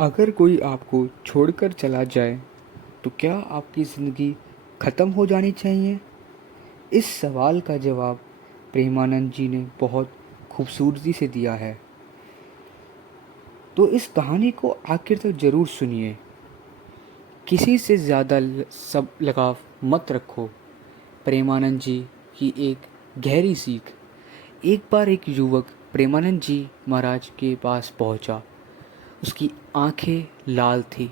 अगर कोई आपको छोड़कर चला जाए तो क्या आपकी ज़िंदगी ख़त्म हो जानी चाहिए? इस सवाल का जवाब प्रेमानंद जी ने बहुत खूबसूरती से दिया है। तो इस कहानी को आखिर तक ज़रूर सुनिए। किसी से ज़्यादा सब लगाव मत रखो। प्रेमानंद जी की एक गहरी सीख। एक बार एक युवक प्रेमानंद जी महाराज के पास पहुंचा। उसकी आंखें लाल थी,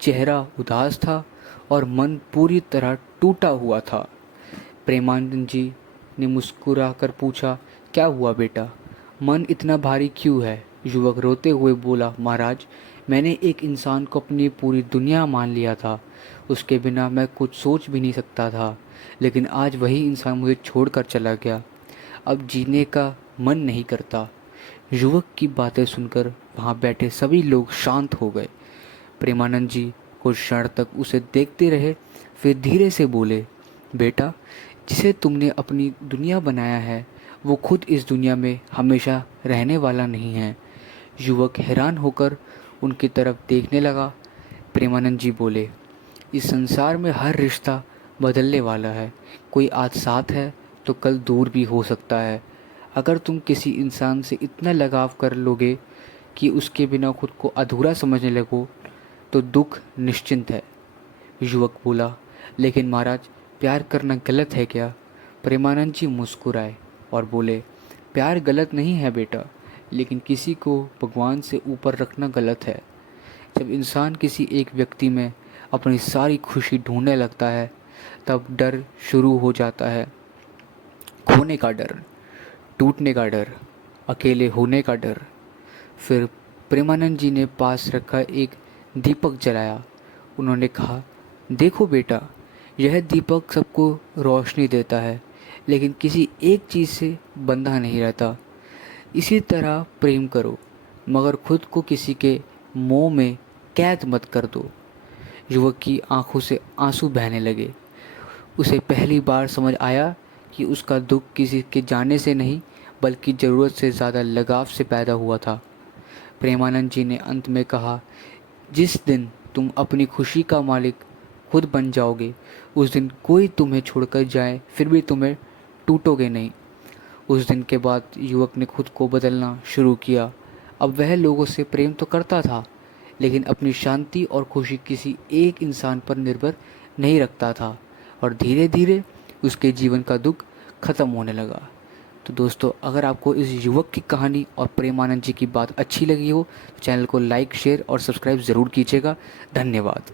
चेहरा उदास था और मन पूरी तरह टूटा हुआ था। प्रेमानंद जी ने मुस्कुरा कर पूछा, क्या हुआ बेटा, मन इतना भारी क्यों है? युवक रोते हुए बोला, महाराज, मैंने एक इंसान को अपनी पूरी दुनिया मान लिया था। उसके बिना मैं कुछ सोच भी नहीं सकता था, लेकिन आज वही इंसान मुझे छोड़कर चला गया। अब जीने का मन नहीं करता। युवक की बातें सुनकर वहाँ बैठे सभी लोग शांत हो गए। प्रेमानंद जी कुछ क्षण तक उसे देखते रहे, फिर धीरे से बोले, बेटा, जिसे तुमने अपनी दुनिया बनाया है वो खुद इस दुनिया में हमेशा रहने वाला नहीं है। युवक हैरान होकर उनकी तरफ देखने लगा। प्रेमानंद जी बोले, इस संसार में हर रिश्ता बदलने वाला है। कोई आज साथ है तो कल दूर भी हो सकता है। अगर तुम किसी इंसान से इतना लगाव कर लोगे कि उसके बिना खुद को अधूरा समझने लगो तो दुख निश्चिंत है। युवक बोला, लेकिन महाराज, प्यार करना गलत है क्या? प्रेमानंद जी मुस्कुराए और बोले, प्यार गलत नहीं है बेटा, लेकिन किसी को भगवान से ऊपर रखना गलत है। जब इंसान किसी एक व्यक्ति में अपनी सारी खुशी ढूंढने लगता है तब डर शुरू हो जाता है। खोने का डर, टूटने का डर, अकेले होने का डर। फिर प्रेमानंद जी ने पास रखा एक दीपक जलाया। उन्होंने कहा, देखो बेटा, यह दीपक सबको रोशनी देता है, लेकिन किसी एक चीज़ से बंधा नहीं रहता। इसी तरह प्रेम करो, मगर खुद को किसी के मोह में कैद मत कर दो। युवक की आंखों से आंसू बहने लगे। उसे पहली बार समझ आया कि उसका दुख किसी के जाने से नहीं, बल्कि ज़रूरत से ज़्यादा लगाव से पैदा हुआ था। प्रेमानंद जी ने अंत में कहा, जिस दिन तुम अपनी खुशी का मालिक खुद बन जाओगे, उस दिन कोई तुम्हें छोड़कर जाए फिर भी तुम्हें टूटोगे नहीं। उस दिन के बाद युवक ने खुद को बदलना शुरू किया। अब वह लोगों से प्रेम तो करता था, लेकिन अपनी शांति और खुशी किसी एक इंसान पर निर्भर नहीं रखता था, और धीरे धीरे उसके जीवन का दुख खत्म होने लगा। तो दोस्तों, अगर आपको इस युवक की कहानी और प्रेमानंद जी की बात अच्छी लगी हो तो चैनल को लाइक, शेयर और सब्सक्राइब ज़रूर कीजिएगा। धन्यवाद।